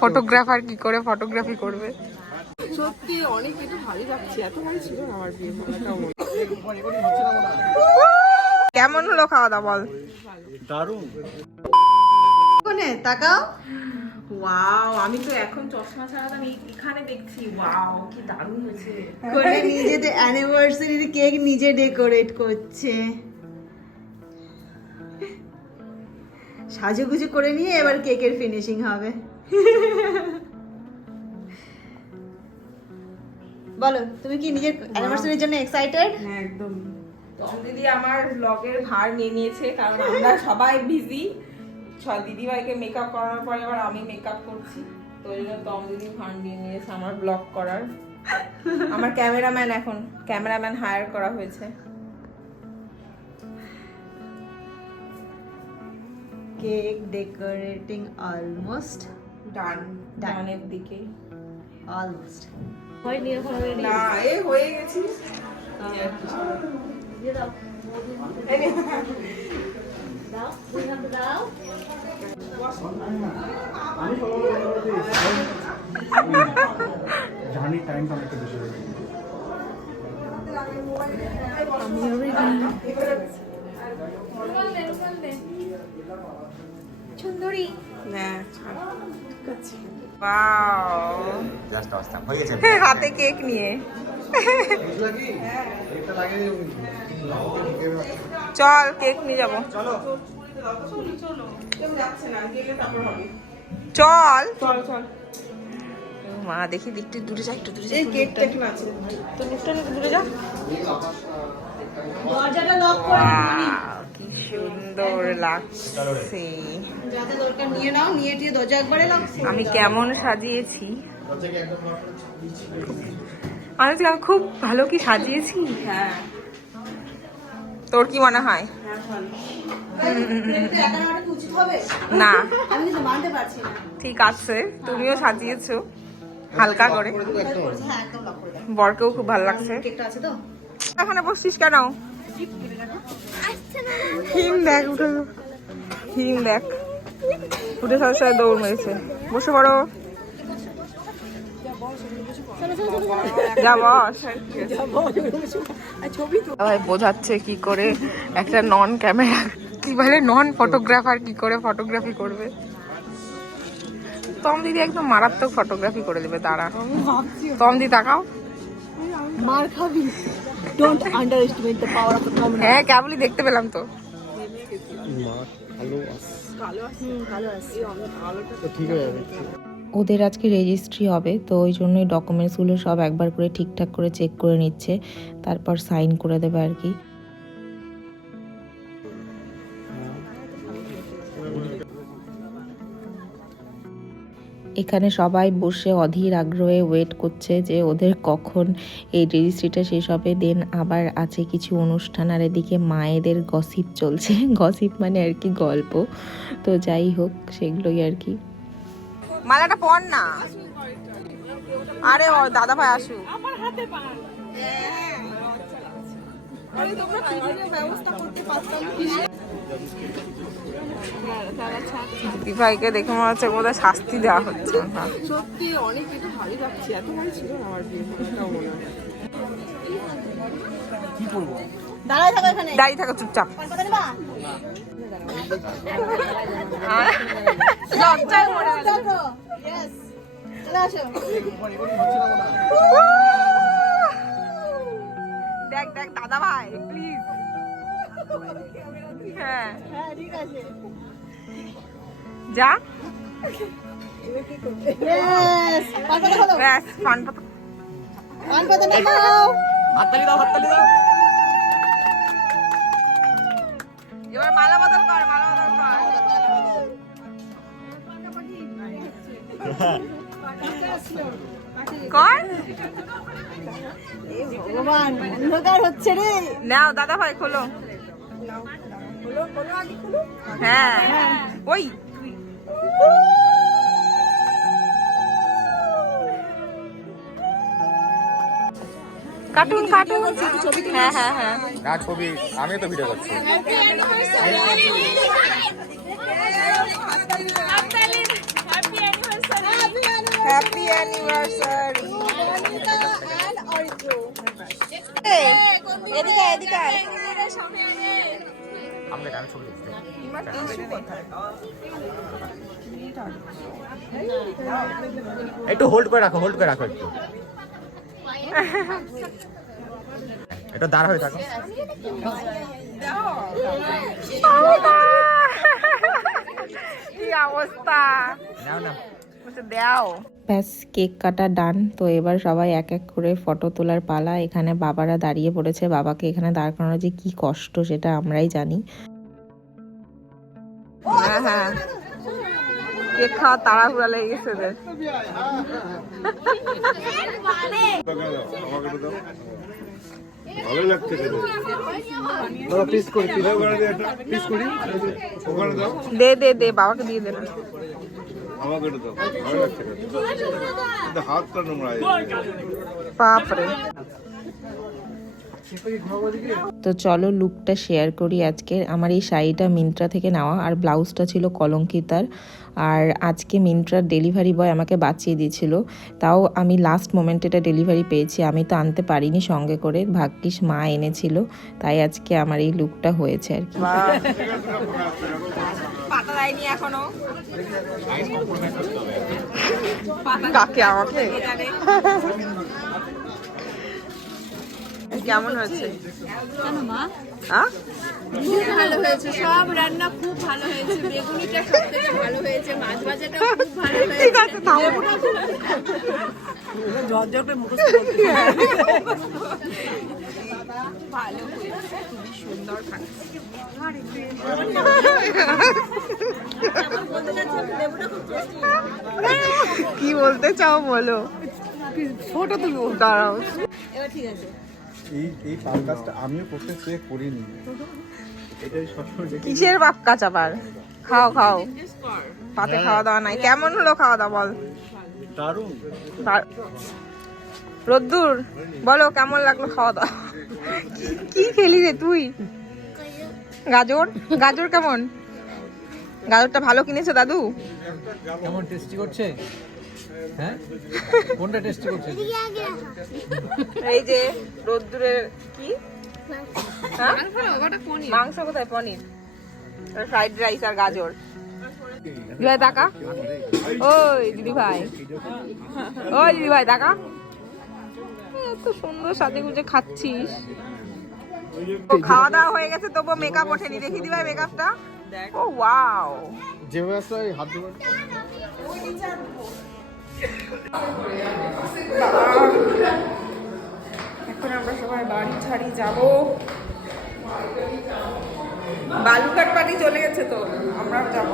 Photographer কি করে photography করবে? সত্যি অনেক একটু ভারী লাগছে। এত ভারী ছিল না আমার বিয়ে কেমন হলো খাওয়া দাওয়া বল? দারুণ। কোনে তাকাও। ওয়াও আমি তো এখন চশমা ছাড়া আমি এখানে দেখছি। ওয়াও কি দারুণ হয়েছে। কোনে নিজেদের অ্যানিভার্সারির কেক নিজে ডেকোরেট করছে। সাজুগুজু করে নিয়ে এবার কেকের ফিনিশিং হবে। বলো তুমি কি নিজের অ্যানিভার্সারির জন্য এক্সাইটেড হ্যাঁ একদম। তম দিদি আমার ব্লগের ভার নিয়ে নিয়েছে কারণ আমরা সবাই বিজি দিদি ভাইকে মেকআপ করানোর পরে আবার আমি মেকআপ করছি। তো ওই জন্য তম দিদি ভার নিয়ে নিয়েছে আমার ব্লগ করার। আমার ক্যামেরাম্যান এখন ক্যামেরাম্যান হায়ার করা হয়েছে। Cake decorating almost done Done. ডানের দিকে অলমোস্ট না এ হয়ে গেছি জানি টাইমটা অনেকটা বেশি হয়ে গেছে। হ্যাঁ ঠিক আছে। Wow! জাস্ট অবস্থা হয়ে গেছে হাতে কেক নিয়ে। চল কেক নিয়ে যাব। চল। চল। চল মা দেখি একটু দূরে যা একটু দূরে যা কেকটা একটু আছে তো মুখটা নিয়ে দূরে যা। দরজাটা লক করে সুন্দর লাগছে। আমি কেমন সাজিয়েছি। আজকে আমি খুব ভালো কি সাজিয়েছি? হ্যাঁ। তোর কি মনে হয়? হবে? না। আমি কিন্তু মানতে পারছি না। ঠিক আছে তুমিও সাজিয়েছো। হালকা করে। হ্যাঁ বরকেও খুব ভালো লাগছে। এখানে বসছিস কেন? হিম দেখ, উঠে হিম দেখ। উঠে সাথে সাথে দৌড় মেরেছে। বসে পড়ো। বোঝাচ্ছে কি করে একটা নন ক্যামেরা কি বলে নন ফটোগ্রাফার কি করে ফটোগ্রাফি করবে। তম দিদি একদম মারাত্মক ফটোগ্রাফি করে দেবে তারা তম দি তাকাও। মার খাবি। Don't underestimate the power of the common হ্যাঁ কেবলই দেখতে পেলাম তো। ভালো আছে তো ঠিক হয়ে যাবে। ওদের আজকে রেজিস্ট্রি হবে তো ওই জন্যই ডকুমেন্টসগুলো সব একবার করে ঠিকঠাক করে চেক করে নিচ্ছে তারপর সাইন করে দেবে আর কি। এখানে সবাই বসে অধীর আগ্রহে ওয়েট করছে যে ওদের কখন এই রেজিস্ট্রিটা শেষ হবে। দেন আবার আছে কিছু অনুষ্ঠান আর এদিকে মায়েদের গসিপ চলছে। গসিপ মানে আর কি গল্প। তো যাই হোক সেগুলোই আর কি। মালাটা পর না। আরে দাদা ভাই আসুক। দিদি ভাইকে দেখে মনে হচ্ছে বোধহয় শাস্তি দেওয়া হচ্ছে। সত্যি অনেক একটু ভারী লাগছে। এত ভারী ছিল না আমার বিয়ে ভাড়াটাও কি করব? দাঁড়ায় থাকো এখানে। দাঁড়িয়ে থাকো চুপচাপ। লজ্জায় মরে গেছে। দাদা ভাই প্লিজ হ্যাঁ। ঠিক আছে যা। ইয়েস পান পাতা ব্যাস পান পাতা পান পাতা নামাও হাততালি দাও হাততালি দাও। এবার মালা বদল কর মালা বদল কর। কর? ভগবান অন্ধকার হচ্ছে রে। নাও দাদা ভাই খোলো। হ্যাঁ। ওই। Cartoon cartoon. হ্যাঁ হ্যাঁ হ্যাঁ। না ছবি। আমি তো ভিডিও করছি। হ্যাপি অ্যানিভার্সারি এদিকে এদিকে আয়। আমাকে ছবি কোথায়? একটু হোল্ড করে রাখো হোল্ড করে রাখো একটু একটু দাঁড়া হয়ে থাকো কি অবস্থা নাও না বলছে দাও। ব্যাস কেক কাটা ডান। তো এবার সবাই এক এক করে ফটো তোলার পালা। এখানে বাবারা দাঁড়িয়ে পড়েছে। বাবাকে এখানে দাঁড় করানো যে কি কষ্ট সেটা আমরাই জানি। হ্যাঁ হ্যাঁ। কেক খাওয়া তাড়াহুড়া লেগে গেছে ভালো লাগছে খেতে। পিস করি। পিস ওখানে দিয়ে একটা piece করি। দে দে দে বাবাকে দিয়ে দে। না আমাকে এটা দাও ভালো লাগছে খেতে। হাতটা নোংরা বাপরে। তো চলো লুকটা শেয়ার করি আজকে। আমার এই শাড়িটা মিন্ত্রা থেকে নেওয়া আর ব্লাউজটা ছিল কলঙ্কিতার। আর আজকে মিন্ত্রার ডেলিভারি বয় আমাকে বাঁচিয়ে দিয়েছিল। তাও আমি লাস্ট মোমেন্টে এটা ডেলিভারি পেয়েছি। আমি তো আনতে পারিনি সঙ্গে করে। ভাগ্যিস মা এনেছিল। তাই আজকে আমার এই লুকটা হয়েছে আর কি। পাতা দেয়নি এখনও। কাকে আমাকে? কেমন হয়েছে? হ্যাঁ? খুব ভালো হয়েছে সব রান্না খুব ভালো হয়েছে বেগুনিটা সব থেকে ভালো হয়েছে মাছ ভাজাটাও খুব ভালো হয়েছে। ঠিক আছে থামো ভালো হয়েছে খুবই সুন্দর কি বলতে চাও বলো? ফটো তুলবো দাঁড়াও। এই এই পাল আমিও করতে চেয়ে করিনি। এটাই সবসময় কিসের বাপ কাঁচা বার খাও খাও। পাতে খাওয়া দাওয়া নাই। কেমন হলো খাওয়া দাওয়া বল? দারুণ। রোদ্দুর বলো কেমন লাগল খাওয়া দাওয়া? কি- খেলি রে তুই? গাজর? গাজর কেমন? গাজরটা ভালো কিনেছো দাদু? কেমন টেস্টি করছে? হ্যাঁ? কোনটা টেস্টি করছে? এই যে রোদ্দুরের কি? হ্যাঁ? মাংস কোথায়? পনির। ফ্রাইড রাইস আর গাজর। দিদি ভাই টাকা? ওই দিদি ভাই ওই দিদি টাকা? এত সুন্দর সাজে গুজে খাচ্ছিস খাওয়া দাওয়া হয়ে গেছে তবুও মেকআপ ওঠেনি। দেখি দিদি মেকআপটা ও ওয়াও যেভাবে আসলে হাত দেবো এখন আমরা সবাই বাড়ি ছাড়ি যাব। বালুঘাট পার্টি চলে গেছে তো আমরাও যাব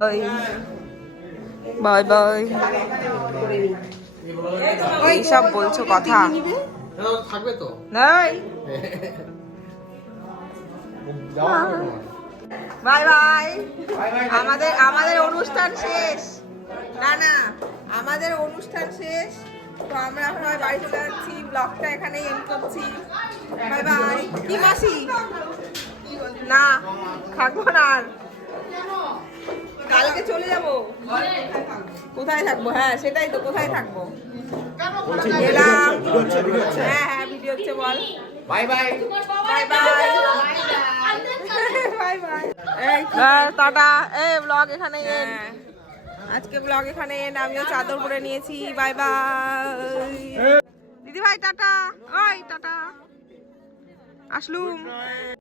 বাই বাই। বাই এইসব বলছো কথা। থাকবে তো নাই বাই বাই। আমাদের আমাদের অনুষ্ঠান শেষ। না না, আমাদের অনুষ্ঠান শেষ। তো আমরা এখন সবাই বাড়ি চলে যাচ্ছি। ব্লগটা এখানেই এন্ড করছি। Bye bye. কি মাসি? না, থাকব না আর। কালকে চলে যাব। কোথায় থাকব? হ্যাঁ সেটাই তো কোথায় থাকব? হ্যাঁ হ্যাঁ ভিডিও হচ্ছে বল। Bye bye. Bye bye. Bye bye. এই টাটা। এই ব্লগ এখানে এন্ড আজকে ব্লগ এখানে এন্ড আমিও চাদর পরে নিয়েছি। Bye bye. দিদি ভাই টাটা। ওই টাটা। আসলুম।